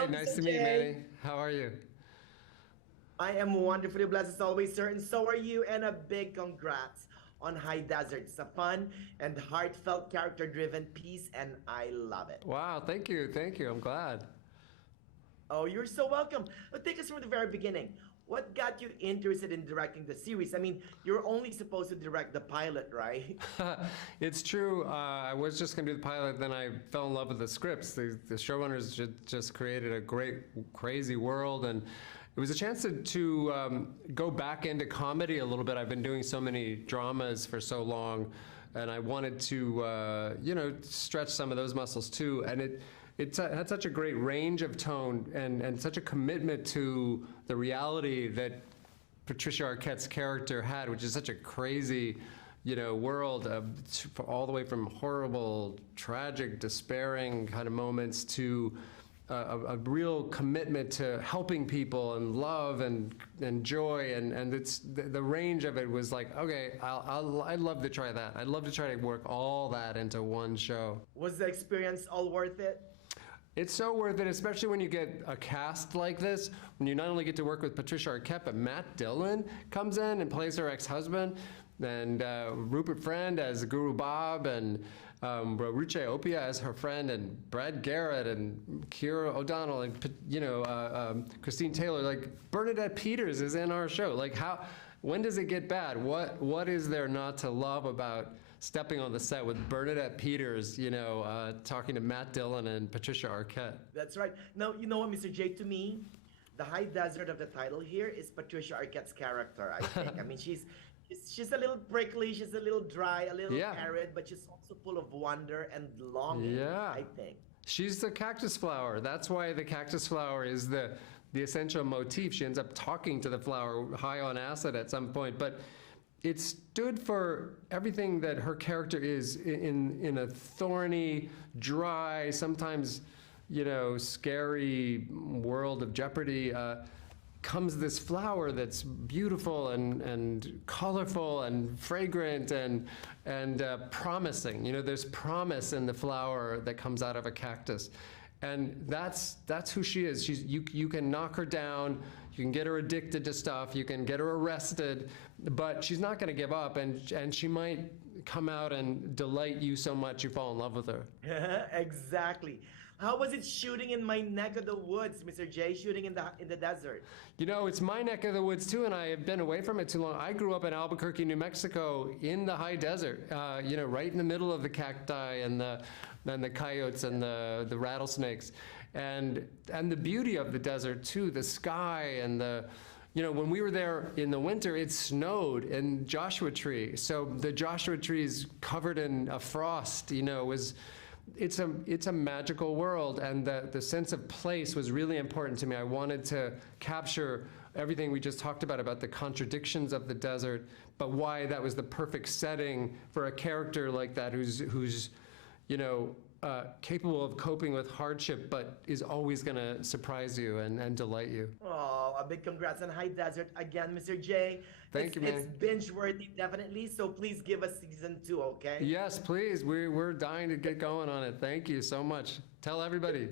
Hi, Hello, nice Mr. to meet you, J. Manny. How are you? I am wonderfully blessed as always, sir, and so are you. And a big congrats on High Desert. It's a fun and heartfelt, character-driven piece, and I love it. Wow, thank you, thank you. I'm glad. Oh, you're so welcome. Take us from the very beginning. What got you interested in directing the series? I mean, you're only supposed to direct the pilot, right? It's true. I was just going to do the pilot, then I fell in love with the scripts. The showrunners just created a great, crazy world, and it was a chance to go back into comedy a little bit. I've been doing so many dramas for so long, and I wanted to, stretch some of those muscles too. And it had such a great range of tone and such a commitment to the reality that Patricia Arquette's character had, which is such a crazy, world of, all the way from horrible, tragic, despairing kind of moments to a real commitment to helping people and love and joy, and it's the range of it was like, okay, I'd love to try that. I'd love to try to work all that into one show. Was the experience all worth it? It's so worth it, especially when you get a cast like this, when you not only get to work with Patricia Arquette, but Matt Dillon comes in and plays her ex-husband, and Rupert Friend as Guru Bob, and Roach as her friend, and Brad Garrett, and Keira O'Donnell, and Christine Taylor. Like, Bernadette Peters is in our show. Like, when does it get bad? What is there not to love about stepping on the set with Bernadette Peters, talking to Matt Dillon and Patricia Arquette? That's right. Now, you know what, Mr. J, to me, the high desert of the title here is Patricia Arquette's character, I think. I mean, she's a little prickly, she's a little dry, a little Yeah. arid, but she's also full of wonder and longing, I Yeah. think. She's the cactus flower. That's why the cactus flower is the essential motif. She ends up talking to the flower high on acid at some point, but it stood for everything that her character is in a thorny, dry, sometimes, scary world of jeopardy. Comes this flower that's beautiful and colorful and fragrant and promising. There's promise in the flower that comes out of a cactus. And that's who she is. You can knock her down, you can get her addicted to stuff, you can get her arrested, but she's not going to give up, and she might come out and delight you so much you fall in love with her. Exactly. How was it shooting in my neck of the woods, Mr. J, shooting in the desert? It's my neck of the woods too, and I have been away from it too long. I grew up in Albuquerque, New Mexico, in the high desert, right in the middle of the cacti and the coyotes and the rattlesnakes, and the beauty of the desert too, the sky and when we were there in the winter, it snowed in Joshua Tree. So the Joshua tree is covered in a frost, it's a magical world, and the sense of place was really important to me. I wanted to capture everything we just talked about the contradictions of the desert, but why that was the perfect setting for a character like that who's capable of coping with hardship, but is always going to surprise you and delight you. Oh, a big congrats on High Desert again, Mr. J. Thank you, man. It's binge worthy, definitely. So please give us season 2, okay? Yes, please. We're dying to get going on it. Thank you so much. Tell everybody.